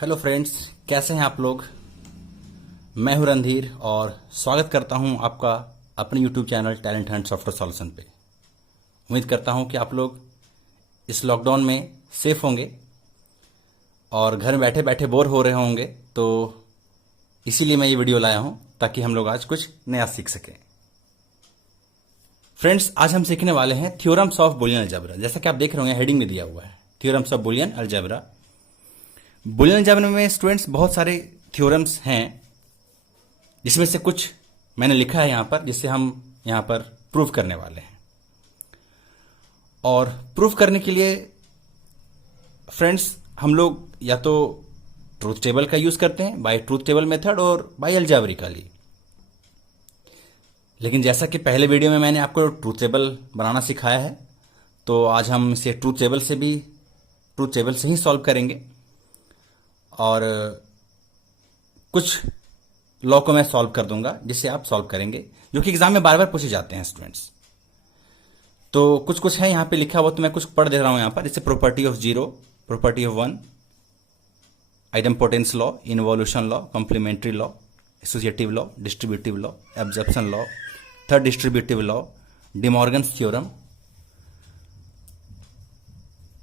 Hello friends, कैसे हैं आप लोग। मैं हूं रणधीर और स्वागत करता हूं आपका अपने YouTube channel talent Hunt software solution पे। उम्मीद करता हूं कि आप लोग इस लॉकडाउन में सेफ होंगे और घर में बैठे बैठे बोर हो रहे होंगे, तो इसीलिए मैं ये वीडियो लाया हूं ताकि हम लोग आज कुछ नया सीख सकें। फ्रेंड्स, आज हम सीखने वाले हैं थ्योरम्स ऑफ बूलियन अलजेब्रा। जैसा कि आप देख रहे होंगे, हेडिंग में दिया हुआ है theorems of Boolean algebra. Boolean algebra में स्टूडेंट्स बहुत सारे थ्योरम्स हैं, जिसमें से कुछ मैंने लिखा है यहाँ पर, जिससे हम यहाँ पर प्रूफ करने वाले हैं। और प्रूफ करने के लिए फ्रेंड्स हम लोग या तो ट्रूथ टेबल का यूज करते हैं बाय ट्रूथ टेबल मेथड और बाय अलजेब्रिकली। लेकिन जैसा कि पहले वीडियो में मैंने आपको ट्रूथ टेबल बनाना सिखाया है, तो आज हम इसे ट्रूथ टेबल से ही सॉल्व करेंगे। और कुछ लॉ को मैं सॉल्व कर दूंगा जिससे आप सॉल्व करेंगे, जो कि एग्जाम में बार बार पूछे जाते हैं स्टूडेंट्स। तो कुछ है यहाँ पे लिखा हुआ, तो मैं कुछ पढ़ दे रहा हूं यहाँ पर। जैसे property of zero, property of one, idempotence law, involution law, complementary law, associative law, distributive law, absorption law, third distributive law, De Morgan's theorem.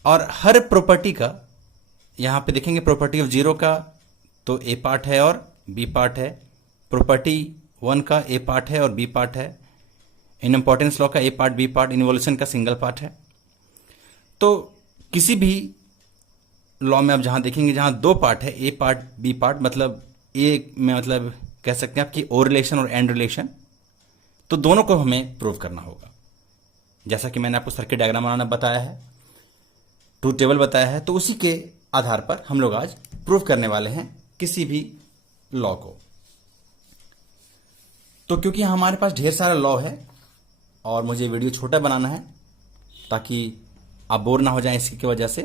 और हर प्रॉपर्टी का यहां पे देखेंगे, प्रॉपर्टी ऑफ जीरो का तो ए पार्ट है और बी पार्ट है, प्रॉपर्टी वन का ए पार्ट है और बी पार्ट है, इनइम्पोर्टेंस लॉ का ए पार्ट बी पार्ट, इन्वोल्यूशन का सिंगल पार्ट है। तो किसी भी लॉ में आप जहां देखेंगे जहां दो पार्ट है, ए पार्ट बी पार्ट, मतलब ए में मतलब कह सकते हैं आपकी ओ रिलेशन और एंड रिलेशन, तो दोनों को हमें प्रूव करना होगा। जैसा कि मैंने आपको सर्किट डायग्राम बनाना बताया है, ट्रूथ टेबल बताया है, तो उसी के आधार पर हम लोग आज प्रूव करने वाले हैं किसी भी लॉ को। तो क्योंकि हमारे पास ढेर सारा लॉ है और मुझे वीडियो छोटा बनाना है ताकि आप बोर ना हो जाएं इसकी वजह से,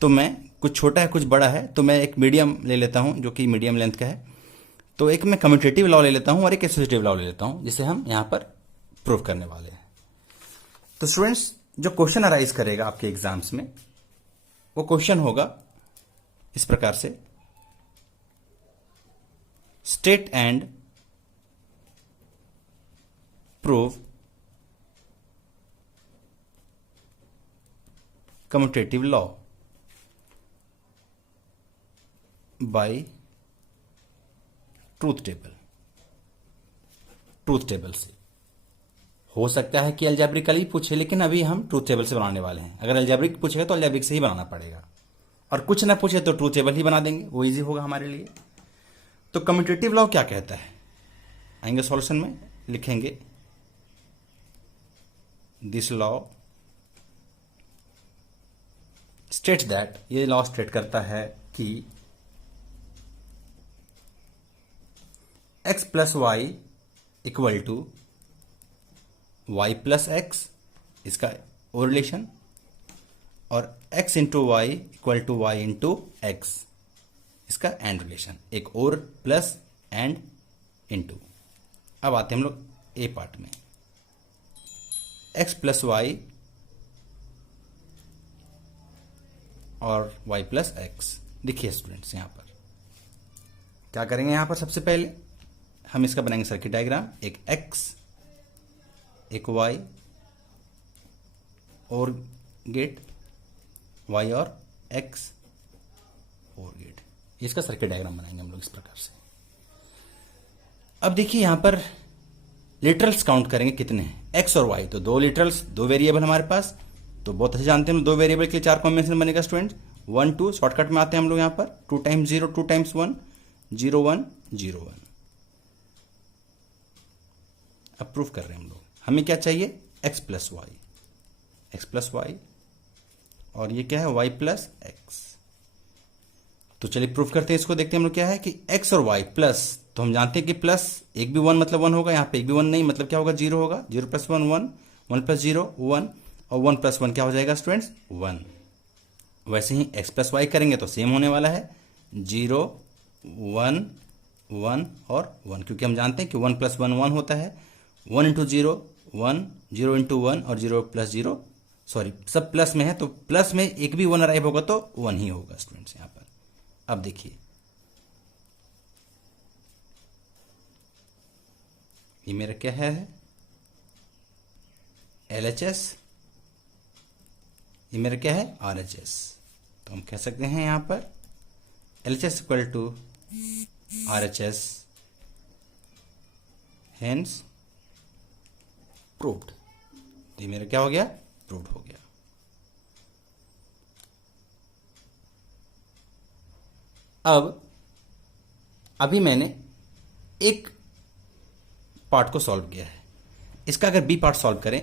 तो मैं कुछ छोटा है कुछ बड़ा है, तो मैं एक मीडियम ले लेता हूं जो कि मीडियम लेंथ का है। तो एक मैं कम्यूटेटिव लॉ ले लेता हूं और एक एसोसिएटिव लॉ ले लेता हूं, जिसे हम यहां पर प्रूव करने वाले हैं। तो स्टूडेंट्स, जो क्वेश्चन अराइज करेगा आपके एग्जाम्स में, वो क्वेश्चन होगा इस प्रकार से, state and prove commutative law by truth table से। हो सकता है कि अलजेब्रिकली पूछे, लेकिन अभी हम ट्रूथ टेबल से बनाने वाले हैं। अगर अलजेब्रिक पूछेगा तो अलजेब्रिक से ही बनाना पड़ेगा, और कुछ ना पूछे तो ट्रूथ टेबल ही बना देंगे, वो इजी होगा हमारे लिए। तो कम्यूटेटिव लॉ क्या कहता है, आएंगे सॉल्यूशन में लिखेंगे, दिस लॉ स्टेट्स दैट, ये लॉ स्टेट करता है कि x plus y equal to y plus x, इसका ओ रिलेशन, और x into y equal to y into x, इसका एंड रिलेशन, एक और प्लस एंड इंटू। अब आते हैं हम लोग ए पार्ट में, x प्लस वाई और y प्लस एक्स। देखिए स्टूडेंट्स, यहां पर क्या करेंगे, यहां पर सबसे पहले हम इसका बनाएंगे सर्किट डायग्राम। एक x, एक y और गेट, y और x और गेट, इसका सर्किट डायग्राम बनाएंगे हम लोग इस प्रकार से। अब देखिए यहां पर लिटरल्स काउंट करेंगे कितने हैं, x और y, तो दो लिटरल्स, दो वेरिएबल हमारे पास, तो बहुत अच्छे जानते हैं दो वेरिएबल के लिए चार कॉम्बिनेशन बनेगा स्टूडेंट। 1 2, शॉर्टकट में आते हैं हम लोग यहां पर, 2 टाइम्स 0, 2 टाइम्स 1, 0 1 0 1। अब प्रूफ कर रहे हैं हम लोग, हमें क्या चाहिए, x प्लस वाई, और ये क्या है, y प्लस एक्स। तो चलिए प्रूफ करते हैं इसको, देखते हैं हम लोग क्या है कि x और y प्लस, तो हम जानते हैं कि प्लस एक भी 1 मतलब 1 होगा, यहाँ पे एक भी 1 नहीं, मतलब क्या होगा, 0 होगा। 0 प्लस 1 1, 1 प्लस 0 1, और 1 प्लस 1 क्या हो जाएगा स्टूडेंट्स, 1। वैसे ही x प्लस वाई करेंगे तो सेम होने वाला है, 0 1 1 और 1, क्योंकि हम जानते हैं कि 1 प्लस 1 1 होता है, 1 इंटू 0 1, 0 इंटू 1 और 0 प्लस 0, सॉरी सब प्लस में है, तो प्लस में एक भी 1 अराइव होगा तो 1 ही होगा स्टूडेंट्स यहाँ पर। अब देखिए ये मेरा क्या है LHS, ये मेरा क्या है RHS। तो हम कह सकते हैं यहां पर LHS equal to RHS, hence proved. ये मेरा क्या हो गया, प्रूव्ड हो गया। अब अभी मैंने एक पार्ट को सॉल्व किया है, इसका अगर बी पार्ट सॉल्व करें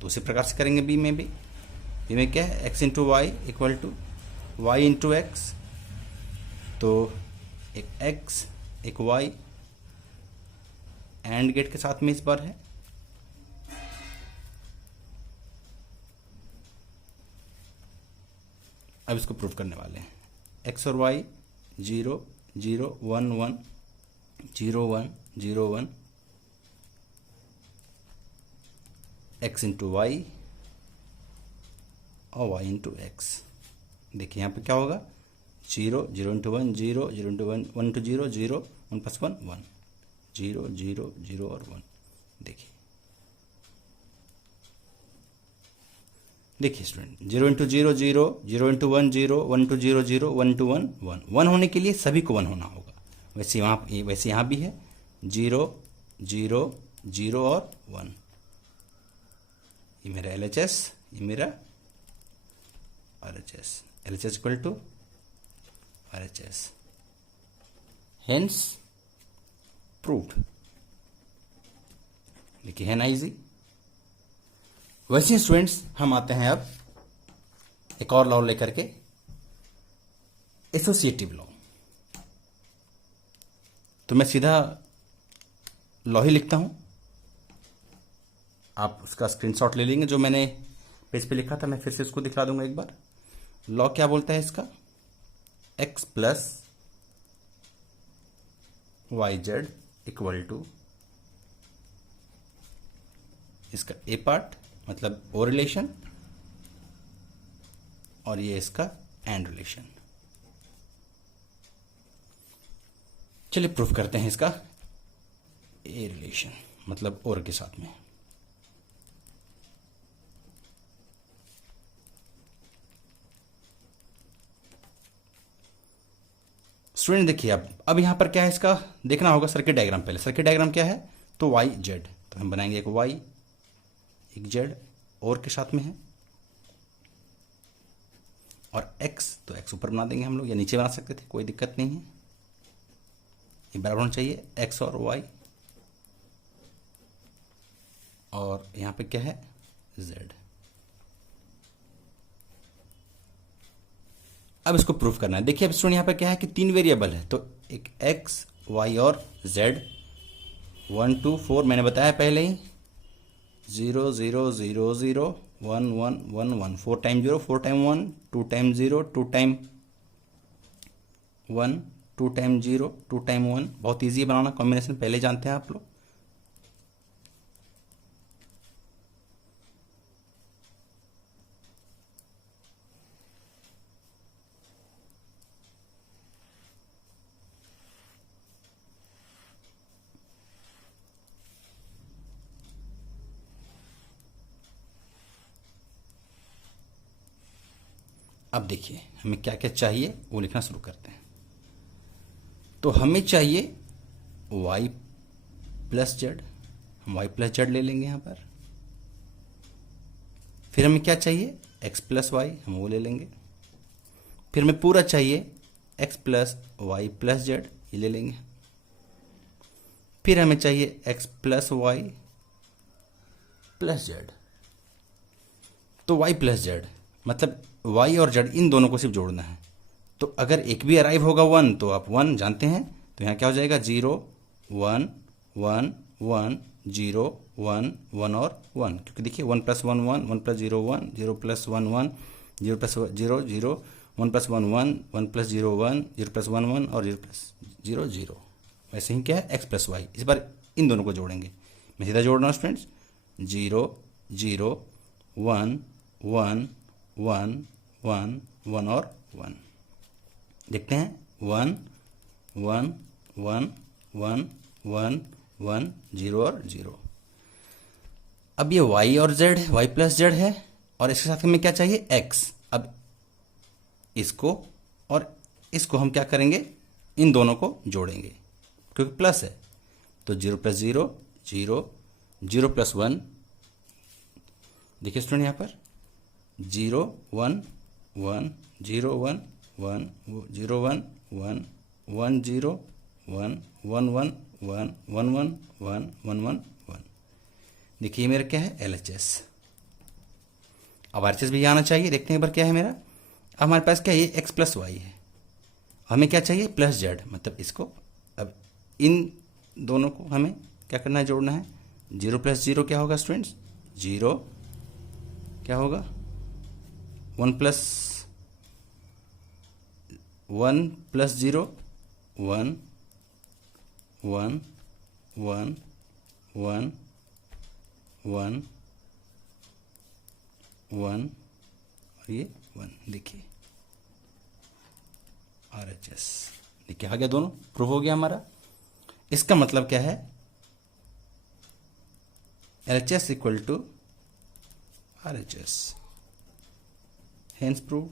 तो उसी प्रकार से करेंगे। बी में क्या है x into y equal to y into x. तो एक x एक y एंड गेट के साथ में इस बार है। अब इसको प्रूव करने वाले हैं। x और y 0 0 1 1 0 1 0 1 x इंटू वाई और y इंटू एक्स। देखिए यहाँ पे क्या होगा 0 0 इंटू 1 0 0 इंटू 1 1 इंटू 0 0 1 प्लस 1 1 0 0 0 और 1। देखिए student 0 into 0 0 0 into 1 0 1 into 0 0 1 into 1 1 1 होने के लिए सभी को 1 होना होगा। वैसे यहाँ भी है 0 0 0 और 1। ये मेरा LHS, ये मेरा RHS। LHS equal to RHS, hence proved. देखिए है ना इजी। वैसे स्टूडेंट्स हम आते हैं अब एक और लॉ लेकर के, एसोसिएटिव लॉ। तो मैं सीधा लॉ ही लिखता हूं, आप उसका स्क्रीनशॉट ले लेंगे। जो मैंने पेज पे लिखा था मैं फिर से उसको दिखला दूंगा एक बार। लॉ क्या बोलता है इसका, x plus y z equal to इसका ए पार्ट मतलब ओ रिलेशन, और ये इसका एंड रिलेशन। चलिए प्रूफ करते हैं इसका ए रिलेशन मतलब और के साथ में। स्टूडेंट देखिए अब यहां पर क्या है, इसका देखना होगा सर्किट डायग्राम। पहले सर्किट डायग्राम क्या है, तो वाई जेड, तो हम बनाएंगे एक वाई एक जेड और के साथ में है, और एक्स तो एक्स ऊपर बना देंगे हम लोग, या नीचे बना सकते थे, कोई दिक्कत नहीं है। ये बराबर होना चाहिए एक्स और वाई, और यहां पे क्या है जेड। अब इसको प्रूफ करना है। देखिए अब स्टूडेंट यहाँ पे क्या है कि 3 वेरिएबल है, तो एक एक्स वाई और जेड। 1 2 4 मैंने बताया पहले ही, 0 0 0 0 1 1 1 1 4 time 0 4 time 1 2 time 0 2 time 1 2 time 0 2 time 1। बहुत ईजी है बनाना, कॉम्बिनेशन पहले जानते हैं आप लोग। अब देखिए हमें क्या क्या चाहिए वो लिखना शुरू करते हैं। तो हमें चाहिए y प्लस जेड, हम y प्लस जेड ले लेंगे यहाँ पर। फिर हमें क्या चाहिए x प्लस वाई, हम वो ले लेंगे। फिर हमें पूरा चाहिए x plus y plus z, ये ले लेंगे। फिर हमें चाहिए x plus y plus z. तो y प्लस जेड मतलब y और z इन दोनों को सिर्फ जोड़ना है। तो अगर एक भी अराइव होगा 1 तो आप 1 जानते हैं, तो यहाँ क्या हो जाएगा 0 1 1 1 0 1 1 और 1, क्योंकि देखिए 1 plus 1 1 1 plus 0 1 0 plus 1 1 0 plus 0 0 1 plus 1 1 1 plus 0 1 0 plus 1 1 और 0 प्लस 0 0। वैसे ही क्या है x प्लस वाई, इस बार इन दोनों को जोड़ेंगे। मैं सीधा जोड़ रहा हूँ स्टूडेंट्स, 0 0 1 1 1 1 1 और 1। देखते हैं 1 1 1 1 1 1 0 और 0। अब ये y और z है, y प्लस z है, और इसके साथ हमें क्या चाहिए, x। अब इसको और इसको हम क्या करेंगे, इन दोनों को जोड़ेंगे क्योंकि प्लस है। तो 0 प्लस 0 0, 0 प्लस 1, देखिए स्टूडेंट यहाँ पर 0 1 1 0 1 1 0 1 1 1 0 1 1 1 1 1 1 1 1 1 1। देखिए मेरा क्या है, LHS। अब RHS भी आना चाहिए, देखते हैं एक बार क्या है मेरा। अब हमारे पास क्या है, ये x प्लस वाई है, हमें क्या चाहिए, प्लस जेड, मतलब इसको। अब इन दोनों को हमें क्या करना है, जोड़ना है। 0 प्लस 0 क्या होगा स्टूडेंट्स, 0 क्या होगा, 1 प्लस 0 1 1 1 1 1 1 और ये 1। देखिए RHS, देखिए आ गया, दोनों प्रूव हो गया हमारा। इसका मतलब क्या है, LHS equal to RHS, hence proved,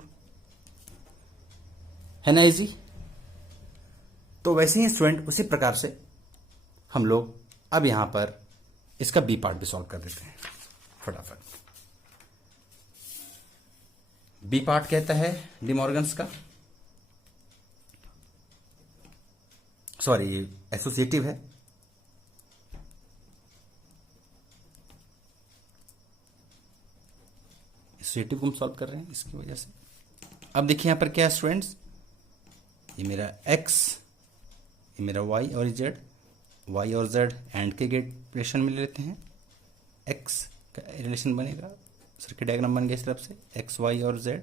है ना इजी। तो वैसे ही स्टूडेंट उसी प्रकार से हम लोग अब यहां पर इसका बी पार्ट भी सॉल्व कर देते हैं फटाफट। बी पार्ट कहता है डी मॉर्गन्स का, सॉरी एसोसिएटिव है। एसोसिएटिव को हम सॉल्व कर रहे हैं इसकी वजह से। अब देखिए यहां पर क्या है स्टूडेंट्स, ये मेरा x, ये मेरा y और z, y और z एंड के गेट रिलेशन में ले लेते हैं। x का रिलेशन बनेगा, सर्किट डायग्राम बन गया इस तरफ से, x y और z,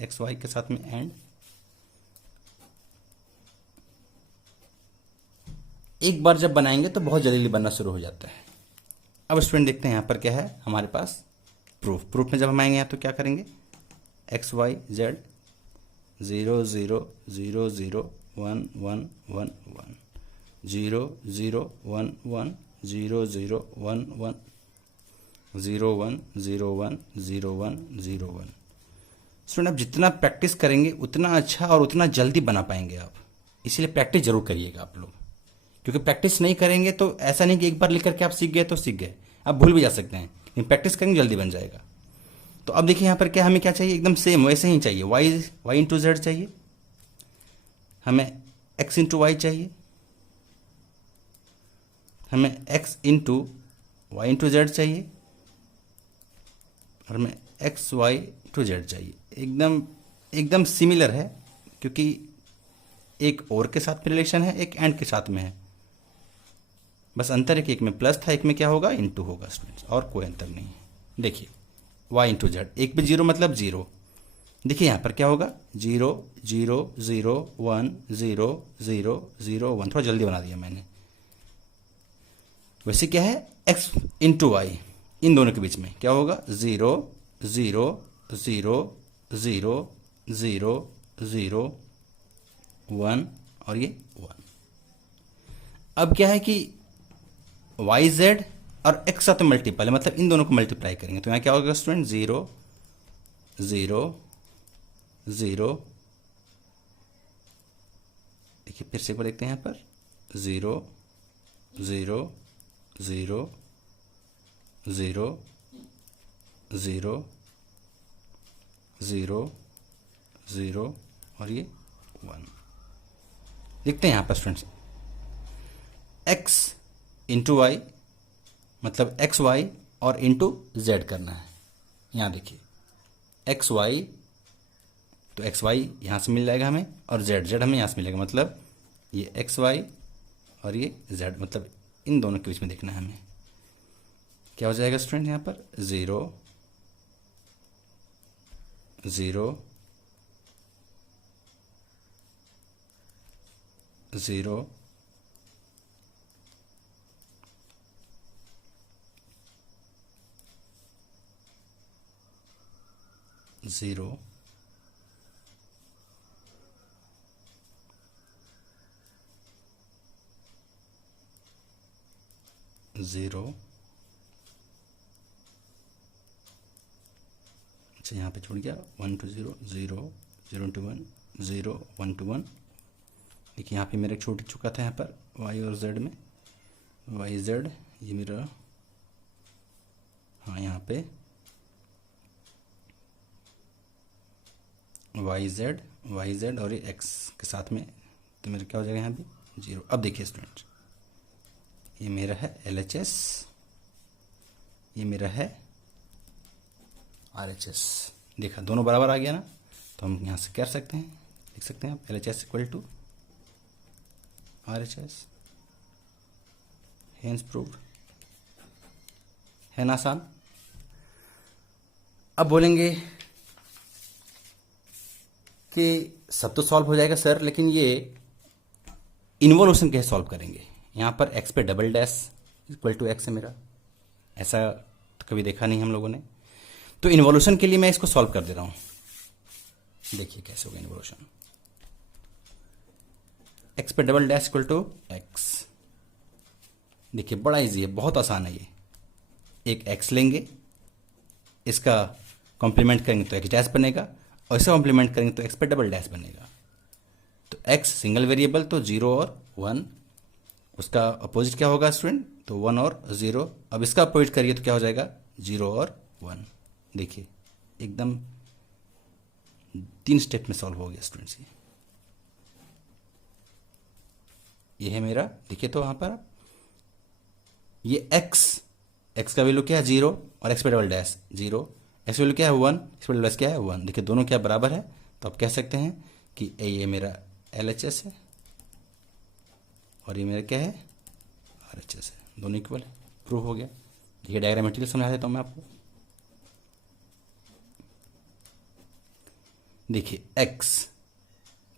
x y के साथ में एंड। एक बार जब बनाएंगे तो बहुत जल्दी बनना शुरू हो जाता है। अब स्टूडेंट देखते हैं यहाँ पर क्या है हमारे पास प्रूफ में जब हम आएंगे यहाँ तो क्या करेंगे, एक्स वाई जेड 0 0 0 0 1 1 1 1 0 0 1 1 0 0 1 1 0 1 0 1 0 1 0 1। स्टूडेंट आप जितना प्रैक्टिस करेंगे उतना अच्छा और उतना जल्दी बना पाएंगे आप, इसलिए प्रैक्टिस जरूर करिएगा आप लोग, क्योंकि प्रैक्टिस नहीं करेंगे तो ऐसा नहीं कि एक बार लिख करके आप सीख गए तो सीख गए, आप भूल भी जा सकते हैं, लेकिन प्रैक्टिस करेंगे जल्दी बन जाएगा। तो अब देखिए यहाँ पर क्या हमें क्या चाहिए, एकदम सेम वैसे ही चाहिए, y इंटू जेड चाहिए, हमें x इंटू वाई चाहिए, हमें x into y into z चाहिए, और हमें एक्स वाई टू जेड चाहिए। एकदम सिमिलर है, क्योंकि एक और के साथ में रिलेशन है, एक एंड के साथ में है, बस अंतर है कि एक में प्लस था, एक में क्या होगा, इंटू होगा स्टूडेंट्स, और कोई अंतर नहीं है। देखिए y इंटू जेड, एक पे 0 मतलब 0, देखिए यहाँ पर क्या होगा 0 0 0 1 0 0 0 1, थोड़ा जल्दी बना दिया मैंने। वैसे क्या है x इंटू वाई, इन दोनों के बीच में क्या होगा 0 0 0 0 0 0 1 और ये 1। अब क्या है कि वाई जेड और x साथ में मल्टीपल है, मतलब इन दोनों को मल्टीप्लाई करेंगे तो यहाँ क्या होगा स्टूडेंट 0 0 0, देखिए फिर से एक बार देखते हैं यहाँ पर 0 0 0 0 0 0 0 और ये 1। देखते हैं यहाँ पर स्टूडेंट्स x इंटू वाई, मतलब एक्स वाई और इंटू जेड करना है। यहाँ देखिए एक्स वाई, तो एक्स वाई यहाँ से मिल जाएगा हमें, और जेड जेड हमें यहाँ से मिलेगा, मतलब ये एक्स वाई और ये जेड, मतलब इन दोनों के बीच में देखना है हमें। क्या हो जाएगा स्टूडेंट यहाँ पर 0 0 0 0 1 0, अच्छा यहाँ पे छूट गया 1 to 0, 0, 0 to 1, 0, 1 to 1। देखिए यहाँ पे मेरा छूट चुका था यहाँ पर y और z में, y z, ये मेरा, हाँ यहाँ पे y z और ये x के साथ में, तो मेरा क्या हो जाएगा यहाँ पे 0। अब देखिए स्टूडेंट, ये मेरा है LHS, ये मेरा है RHS। देखा दोनों बराबर आ गया ना, तो हम यहाँ से कर सकते हैं, लिख सकते हैं आप LHS equal to RHS, hence proved. है ना आसान। अब बोलेंगे कि सब तो सॉल्व हो जाएगा सर, लेकिन ये इन्वोल्यूशन कैसे सॉल्व करेंगे। यहाँ पर x पे double dash equal to x है मेरा, ऐसा तो कभी देखा नहीं हम लोगों ने। तो इन्वोल्यूशन के लिए मैं इसको सॉल्व कर दे रहा हूँ। देखिए कैसे होगा इन्वोल्यूशन। x पे double dash equal to x, देखिए बड़ा इजी है, बहुत आसान है ये। एक x लेंगे, इसका कॉम्प्लीमेंट करेंगे तो x डैश बनेगा, और इसका कॉम्प्लीमेंट करेंगे तो x पे डबल डैश बनेगा। तो x सिंगल वेरिएबल तो 0 और 1, उसका अपोजिट क्या होगा स्टूडेंट, तो 1 और 0। अब इसका अपोजिट करिए तो क्या हो जाएगा 0 और 1। देखिए एकदम 3 स्टेप में सॉल्व हो गया स्टूडेंट्स। ये है मेरा, देखिए तो वहां पर ये x का वैल्यू क्या है 0 और x पे डबल डैश 0, x वैल्यू क्या है 1, x पे डबल डैश क्या है 1। देखिए दोनों क्या बराबर है, तो आप कह सकते हैं कि ये मेरा LHS है और ये मेरा क्या है RHS है, दोनों इक्वल है। प्रूफ हो गया। देखिए डायग्राम मटेरियल समझा देता हूं मैं आपको। देखिए x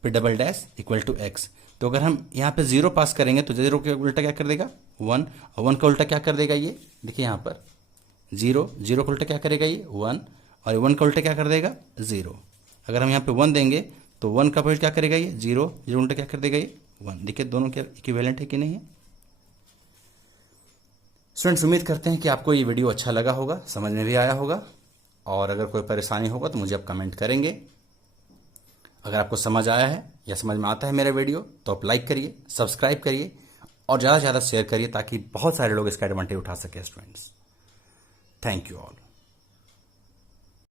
पे double dash equal to x, तो अगर हम यहाँ पे 0 पास करेंगे तो 0 के उल्टा क्या कर देगा 1, और 1 का उल्टा क्या कर देगा ये, देखिए यहाँ पर 0 का उल्टा क्या करेगा ये 1, और 1 का उल्टा क्या कर देगा 0। अगर हम यहाँ पे 1 देंगे तो 1 का पॉइंट क्या करेगा ये 0 उल्टा क्या कर देगा ये 1। देखिए दोनों क्या इक्विवेलेंट है कि नहीं है। स्टूडेंट्स उम्मीद करते हैं कि आपको ये वीडियो अच्छा लगा होगा, समझ में भी आया होगा, और अगर कोई परेशानी होगा तो मुझे आप कमेंट करेंगे। अगर आपको समझ आया है या समझ में आता है मेरा वीडियो तो आप लाइक करिए, सब्सक्राइब करिए और ज़्यादा से ज़्यादा शेयर करिए, ताकि बहुत सारे लोग इसका एडवांटेज उठा सके स्टूडेंट्स। Thank you all.